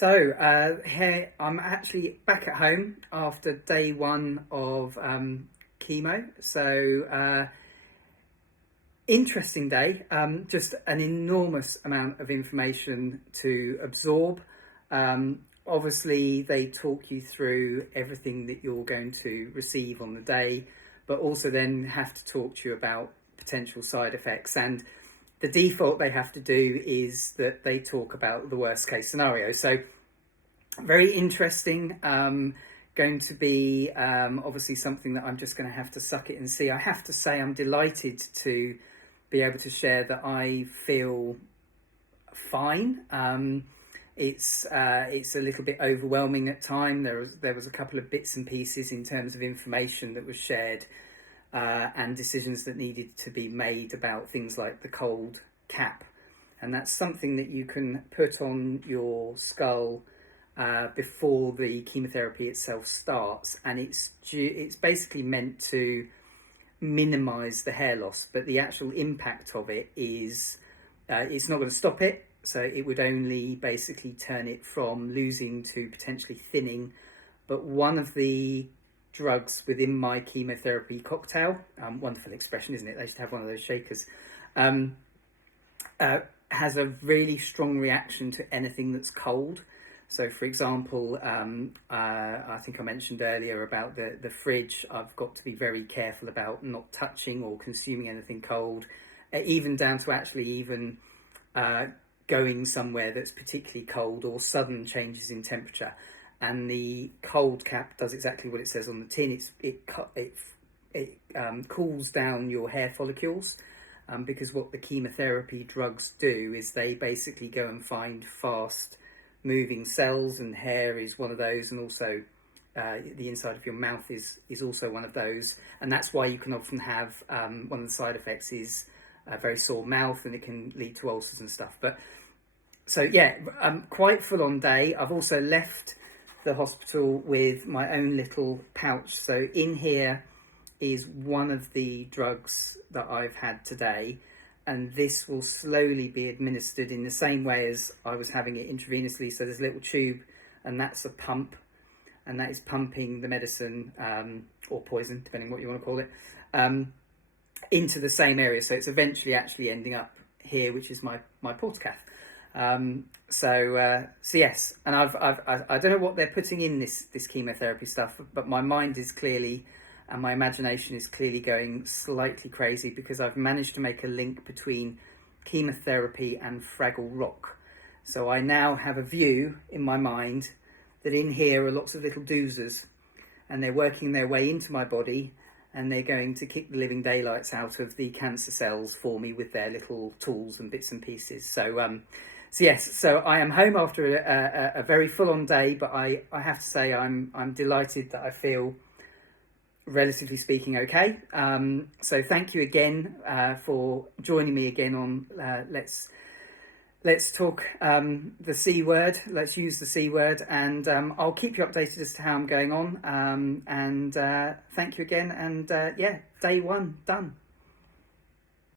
Here I'm actually back at home after day one of chemo. Interesting day. Just an enormous amount of information to absorb. Obviously, they talk you through everything that you're going to receive on the day, but also then have to talk to you about potential side effects. And the default they have to do is that they talk about the worst case scenario. So very interesting. Going to be obviously something that I'm just going to have to suck it and see. I have to say I'm delighted to be able to share that I feel fine. It's a little bit overwhelming at time. There was a couple of bits and pieces in terms of information that was shared and decisions that needed to be made about things like the cold cap, and that's something that you can put on your skull before the chemotherapy itself starts, and it's basically meant to minimize the hair loss, but the actual impact of it is it's not going to stop it. So it would only basically turn it from losing to potentially thinning. But one of the drugs within my chemotherapy cocktail, wonderful expression, isn't it? They should have one of those shakers, has a really strong reaction to anything that's cold. So, for example, I think I mentioned earlier about the fridge. I've got to be very careful about not touching or consuming anything cold, even down to actually even going somewhere that's particularly cold or sudden changes in temperature. And the cold cap does exactly what it says on the tin. It cools down your hair follicles, because what the chemotherapy drugs do is they basically go and find fast moving cells, and hair is one of those, and also the inside of your mouth is also one of those. And that's why you can often have one of the side effects is a very sore mouth, and it can lead to ulcers and stuff. But so yeah, quite full on day. I've also left the hospital with my own little pouch. So in here is one of the drugs that I've had today, and this will slowly be administered in the same way as I was having it intravenously. So there's a little tube, and that's a pump, and that is pumping the medicine or poison, depending what you want to call it, into the same area. So it's eventually actually ending up here, which is my portacath. So yes, and I don't know what they're putting in this chemotherapy stuff, but my mind is clearly, and my imagination is clearly going slightly crazy, because I've managed to make a link between chemotherapy and Fraggle Rock. So I now have a view in my mind that in here are lots of little Doozers, and they're working their way into my body, and they're going to kick the living daylights out of the cancer cells for me with their little tools and bits and pieces. So yes, so I am home after a very full-on day, but I have to say I'm delighted that I feel, relatively speaking, okay. So thank you again for joining me again on Let's talk the C word. Let's use the C word, and I'll keep you updated as to how I'm going on. And thank you again. And yeah, day one done.